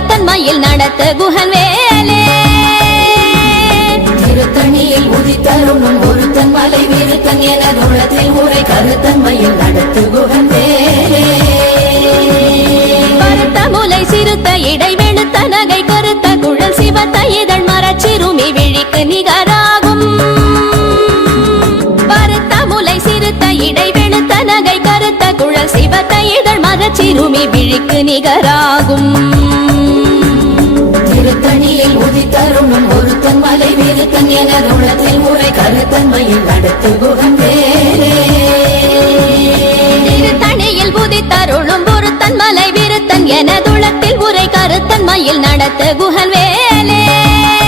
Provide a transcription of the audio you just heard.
கருத்தன் மயில் நடத்த குகன் வேலே திருத்தணியில் உதித்தருணும் ஒருத்தன் மலை விருத்தன் என குணத்தில் உரை கருத்தன் மயில் நடத்து குகன் வேலே பருத்த முலை சிறுத்த இடை வெளுத்த நகை கருத்த குழல் சிவத்த இதழ் மரச்சிறுமி விழிக்கு நிகராகும் பருத்த முலை சிறுத்த இடை வெளுத்த நகை கருத்த குழல் சிவத்த இதழ் மரச்சிறுமி விழிக்கு நிகராகும் திருத்தணியில் உதித்தருணும் ஒருத்தன் மலை விருத்தன் என குணத்தில் உரை கருத்தன் மயில் நடத்து குகன் வேலே திருத்தணியில் உதித்தருளும் ஒருத்தன் மலை விருத்தன் என துளத்தில் உரை கருத்தன் மயில் நடத்த குகன் வேலே